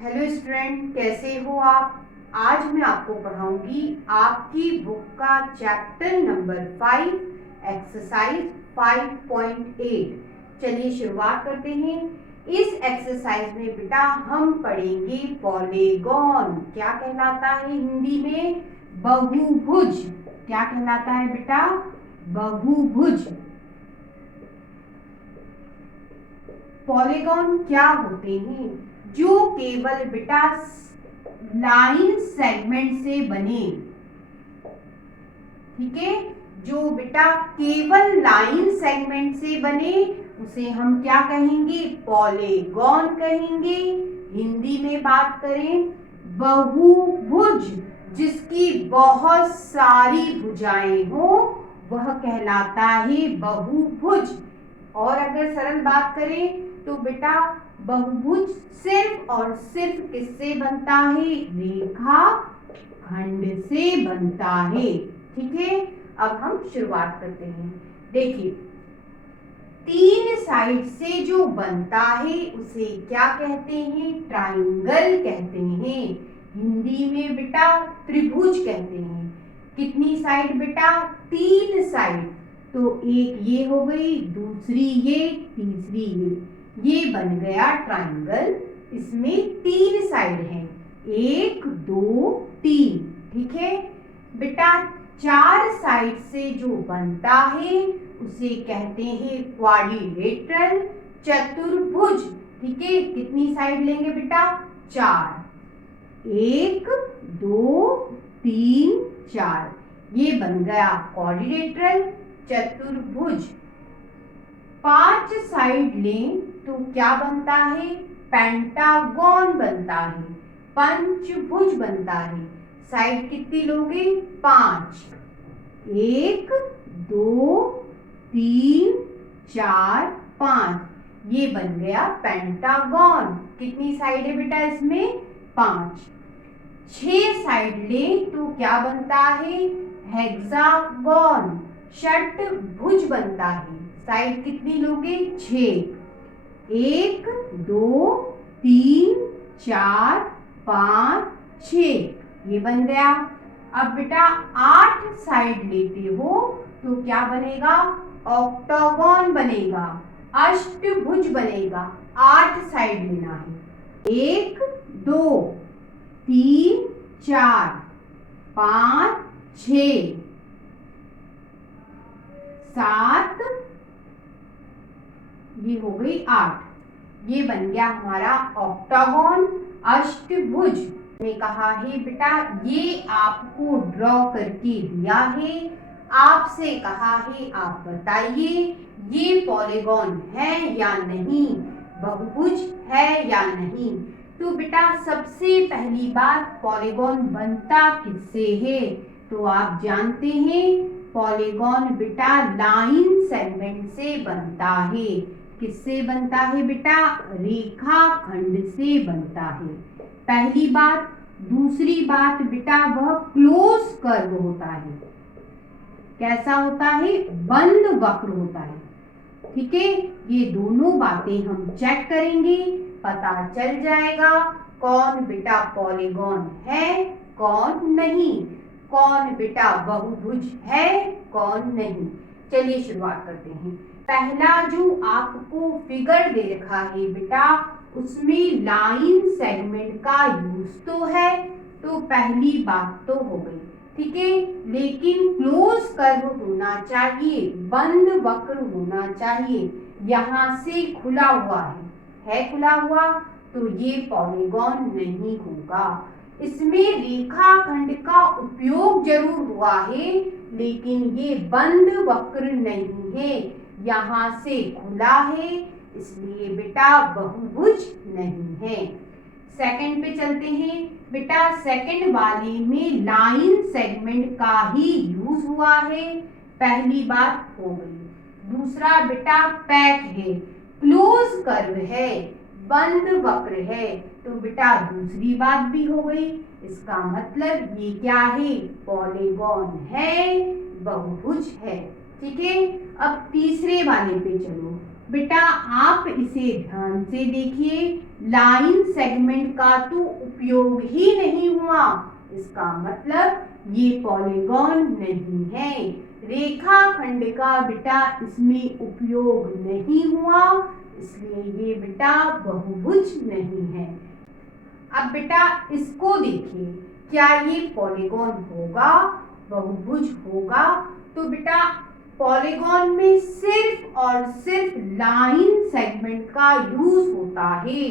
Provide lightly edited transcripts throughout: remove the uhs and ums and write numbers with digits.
Hello student, कैसे हो आप। आज मैं आपको पढ़ाऊंगी आपकी बुक का चैप्टर नंबर 5 एक्सरसाइज 5.8। चलिए शुरुआत करते हैं। इस एक्सरसाइज में बेटा हम पढ़ेंगे पॉलीगॉन। क्या कहलाता है हिंदी में? बहुभुज। क्या कहलाता है बेटा? बहुभुज। पॉलीगॉन क्या होते हैं? जो केवल बेटा लाइन सेगमेंट से बने। ठीक है, जो बेटा केवल लाइन सेगमेंट से बने उसे हम क्या कहेंगे? पॉलीगॉन कहेंगे। हिंदी में बात करें, बहुभुज जिसकी बहुत सारी भुजाएं हो वह कहलाता है बहुभुज। और अगर सरल बात करें तो बेटा बहुभुज सिर्फ और सिर्फ किससे बनता है? रेखा खंड से बनता है। ठीक है, अब हम शुरुआत करते हैं। देखिए, तीन साइड से जो बनता है उसे क्या कहते हैं? ट्रायंगल कहते हैं। हिंदी में बेटा त्रिभुज कहते हैं। कितनी साइड बेटा? तीन साइड। तो एक ये हो गई, दूसरी ये, तीसरी ये बन गया ट्रायंगल। इसमें तीन साइड हैं, एक दो तीन। ठीक है बेटा, चार साइड से जो बनता है उसे कहते हैं क्वाड्रिलेटरल, चतुर्भुज। ठीक है, कितनी साइड लेंगे बेटा? चार। एक दो तीन चार, ये बन गया क्वाड्रिलेटरल चतुर्भुज। पांच साइड लें तो क्या बनता है? पेंटागन बनता है, पंचभुज बनता है। साइड कितनी लोगे? पांच। एक दो तीन चार पांच, ये बन गया पेंटागन। कितनी साइड है बेटा इसमें? पांच। छह साइड लें तो क्या बनता है? हेक्सागन, षटभुज बनता है। साइड कितनी लोगे? छह। एक दो तीन चार पांच छह, ये बन गया। अब बेटा आठ साइड लेते हो तो क्या बनेगा? ऑक्टागन बनेगा, अष्टभुज बनेगा। आठ साइड लेना है। एक दो तीन चार पांच छह सात, ये हो गई आठ। ये बन गया हमारा ऑक्टागन, अष्टभुज। ने कहा है बेटा ये आपको ड्रॉ करके दिया है, आपसे कहा है आप बताइए ये पॉलीगॉन है या नहीं, बहुभुज है या नहीं। तो बेटा सबसे पहली बात, पॉलीगॉन बनता किससे है? तो आप जानते हैं पॉलीगॉन बेटा लाइन सेगमेंट से बनता है। किससे बनता है बेटा? रेखा खंड से बनता है, पहली बात। दूसरी बात बेटा वह क्लोज कर्व होता है। कैसा होता है? बंद वक्र होता है। ठीक है, ये दोनों बातें हम चेक करेंगे, पता चल जाएगा कौन बेटा पॉलीगॉन है कौन नहीं, कौन बेटा बहुभुज है कौन नहीं। चलिए शुरुआत करते हैं। पहला जो आपको फिगर दे रखा है बेटा उसमें लाइन सेगमेंट का यूज तो है, तो पहली बात तो हो गई। ठीक है, लेकिन क्लोज कर्व होना चाहिए, बंद वक्र होना चाहिए। यहाँ से खुला हुआ है खुला हुआ, तो ये पॉलीगॉन नहीं होगा। इसमें रेखाखंड का उपयोग जरूर हुआ है लेकिन ये बंद वक्र नहीं है, यहाँ से खुला है, इसलिए बेटा बहुभुज नहीं है। सेकंड पे चलते हैं बेटा। सेकंड वाले में लाइन सेगमेंट का ही यूज हुआ है, पहली बात हो गई। दूसरा बेटा पैक है, क्लोज कर्व है, बंद वक्र है, तो बेटा दूसरी बात भी हो गई। इसका मतलब ये क्या है? पॉलीगॉन है, बहुभुज है। ठीक है, अब तीसरे वाले पे चलो। बेटा आप इसे ध्यान से देखिए, लाइन सेगमेंट का तो उपयोग ही नहीं हुआ, इसका मतलब ये पॉलीगॉन नहीं है। रेखाखंड का बेटा इसमें उपयोग नहीं हुआ, इसलिए ये बेटा बहुभुज नहीं है। अब बेटा इसको देखिए, क्या ये पॉलीगॉन होगा, बहुभुज होगा? तो बेटा पॉलीगॉन में सिर्फ और सिर्फ लाइन सेगमेंट का यूज होता है,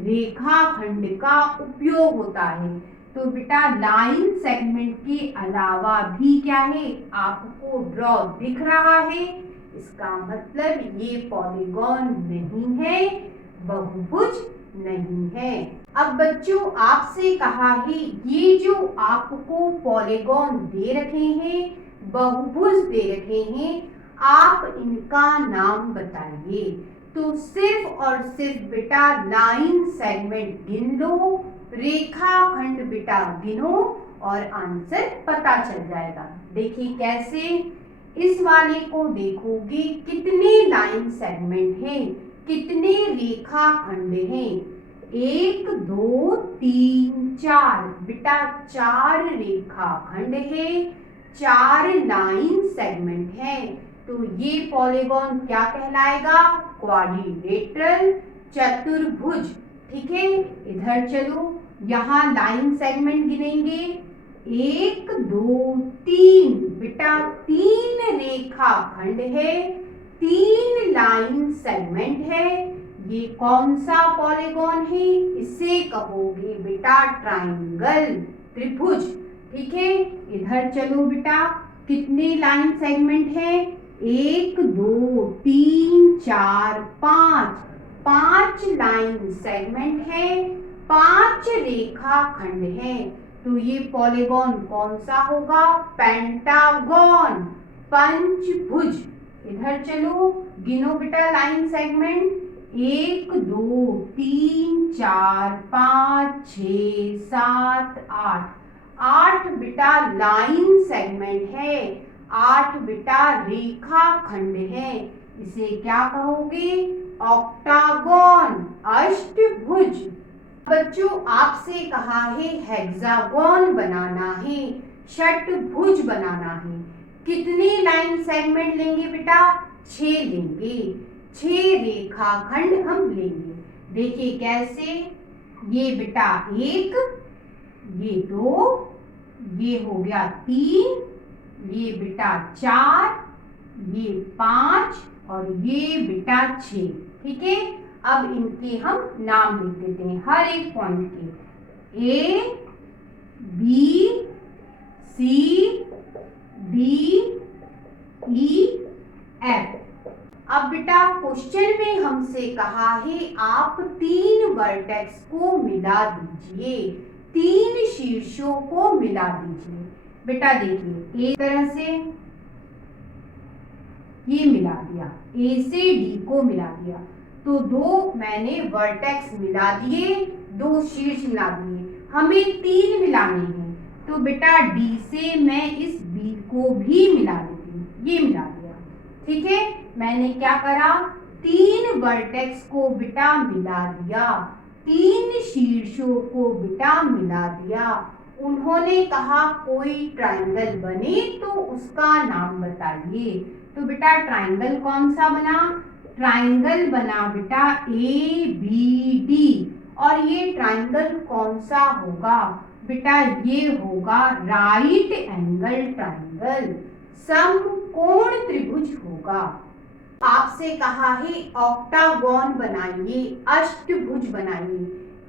रेखाखंड का उपयोग होता है। तो बेटा लाइन सेगमेंट के अलावा भी क्या है, आपको ड्रॉ दिख रहा है, इसका मतलब ये पॉलीगॉन नहीं है, बहुभुज नहीं है। अब बच्चों आपसे कहा है, ये जो आपको पॉलीगॉन दे रखे हैं, बहुभुज दे रखे हैं, आप इनका नाम बताइए। तो सिर्फ और सिर्फ बेटा लाइन सेगमेंट गिन लो, रेखाखंड बेटा गिनो और आंसर पता चल जाएगा। देखिए कैसे, इस वाले को देखोगे कितने लाइन सेगमेंट हैं, कितने रेखाखंड हैं, 1 2 3 4, बेटा 4 रेखाखंड है, 4 लाइन सेगमेंट है। तो ये पॉलीगॉन क्या कहलाएगा, क्वाड्रिलेटरल, चतुर्भुज। ठीक है, इधर चलो, यहाँ लाइन सेगमेंट गिनेंगे, 1 2 3, बेटा 3 रेखाखंड है, 3 लाइन सेगमेंट है। ये कौन सा पॉलीगॉन है, इसे कहोगे बेटा ट्राइंगल, त्रिभुज। ठीक है, इधर चलो बेटा, कितने लाइन सेगमेंट है, 1 2 3 4 5, 5 लाइन सेगमेंट है, 5 रेखाखंड है। तो ये पॉलीगॉन कौन सा होगा, पेंटागन, पंचभुज। इधर चलो, गिनो बेटा लाइन सेगमेंट, 1 2 3 4 5 6 7 8, 8 बेटा लाइन सेगमेंट है, 8 बेटा रेखाखंड है। इसे क्या कहोगे, ऑक्टागन, अष्टभुज। बच्चों आपसे कहा है हेक्सागोन बनाना है, षटभुज बनाना है। कितने लाइन सेगमेंट लेंगे बेटा, 6 लेंगे, 6 रेखाखंड हम लेंगे। देखिए कैसे, ये बेटा 1, ये 2, ये हो गया 3, ये बेटा 4, ये 5 और ये बेटा 6। ठीक है, अब इनके हम नाम लिख देते हैं हर एक पॉइंट के, A B C D E F. अब बेटा क्वेश्चन में हमसे कहा है आप 3 वर्टेक्स को मिला दीजिए, 3 शीर्षों को मिला दीजिए। बेटा देखिए, एक तरह से ये मिला दिया, ए से डी को मिला दिया, तो 2 मैंने वर्टेक्स मिला दिए, 2 शीर्ष मिला दिए, हमें 3 मिलाने हैं। तो बेटा डी से मैं इस बी को भी मिला देती हूँ, ये मिला दिया। ठीक है, मैंने क्या करा, 3 वर्टेक्स को बेटा मिला दिया, 3 शीर्षों को बेटा मिला दिया। उन्होंने कहा कोई ट्रायंगल बने तो उसका नाम बताइए। तो बेटा ट्रायंगल कौन सा बना, ट्रायंगल बना बेटा ए बी डी। और ये ट्रायंगल कौन सा होगा बेटा, ये होगा राइट एंगल ट्रायंगल, समकोण त्रिभुज होगा। आपसे कहा है ऑक्टागोन बनाइए, अष्टभुज बनाइए।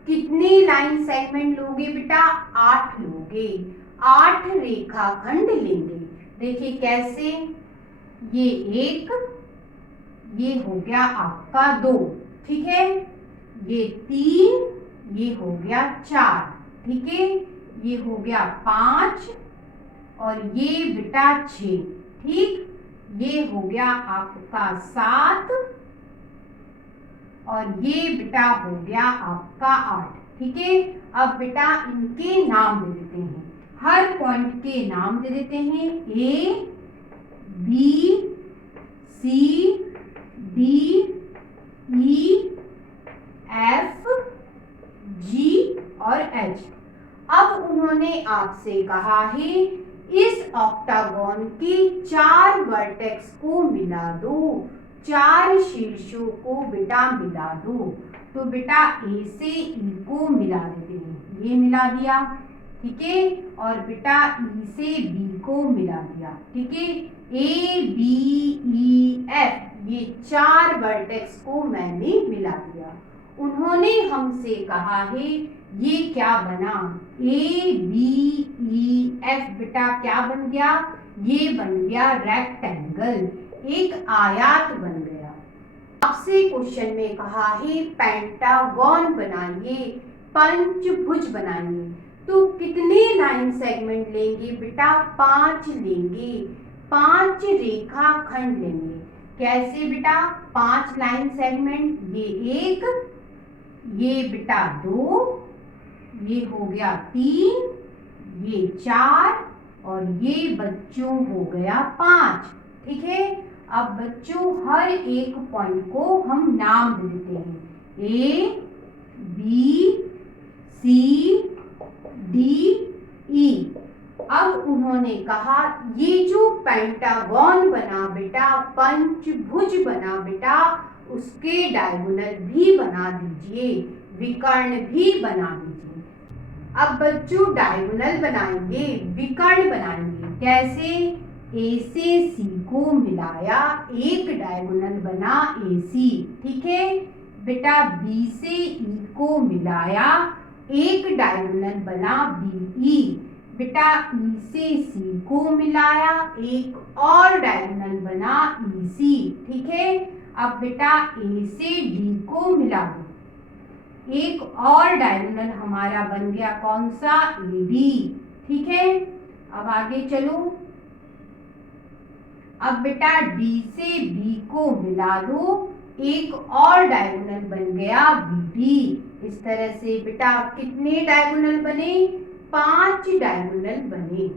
कितने लाइन सेगमेंट लोगे बेटा, 8 लोगे, 8 रेखाखंड लेंगे। देखिए कैसे, ये 1, ये हो गया आपका 2, ठीक है, ये 3, ये हो गया 4, ठीक है, ये हो गया 5 और ये बेटा 6, ठीक, ये हो गया आपका 7 और ये बेटा हो गया आपका 8। ठीक है, अब बेटा इनके नाम दे देते हैं, हर पॉइंट के नाम दे देते हैं, A B C D E F G और एच। अब उन्होंने आपसे कहा है इस ऑक्टागोन के 4 वर्टेक्स को मिला दो, 4 शीर्षों को बेटा मिला दो। तो बेटा ए से ई को मिला देते हैं, ये मिला दिया, ठीक है। और बेटा ई से बी को मिला दिया, ठीक है। ए बी ई एफ ये 4 वर्टेक्स को मैंने मिला दिया। उन्होंने हमसे कहा है ये क्या बना, ए बी ई एफ बेटा क्या बन गया, ये बन गया रेक्टेंगल, एक आयत बन गया। आपसे क्वेश्चन में कहा है पेंटागन बनाइए, पंचभुज बनाइए। तो कितने लाइन सेगमेंट लेंगे बेटा, 5 लेंगे, 5 रेखा खंड लेंगे। कैसे बेटा, 5 लाइन सेगमेंट, ये 1, ये बेटा 2, ये हो गया 3, ये 4 और ये बच्चों हो गया 5, ठीक है। अब बच्चों हर एक पॉइंट को हम नाम देते हैं, ए बी सी डी ई। अब उन्होंने कहा ये जो पेंटागन बना बेटा, पंचभुज बना बेटा, उसके डायगोनल भी बना दीजिए, विकर्ण भी बना दीजिए। अब बच्चों डायगोनल बनाएंगे, विकर्ण बनाएंगे। कैसे, ए से सी को मिलाया, एक डायगोनल बना ए सी, ठीक है। बेटा बी से ई को मिलाया, एक डायगोनल बना बी ई। बेटा ई से सी को मिलाया, एक और डायगोनल बना ई सी, ठीक है। अब बेटा ए से डी को मिला दो, एक और डायगोनल हमारा बन गया कौन सा, ए बी, ठीक है। अब आगे चलो। अब बेटा डी से बी को मिला दो, एक और डायगोनल बन गया बी डी। इस तरह से बेटा कितने डायगोनल बने, 5 डायगोनल बने।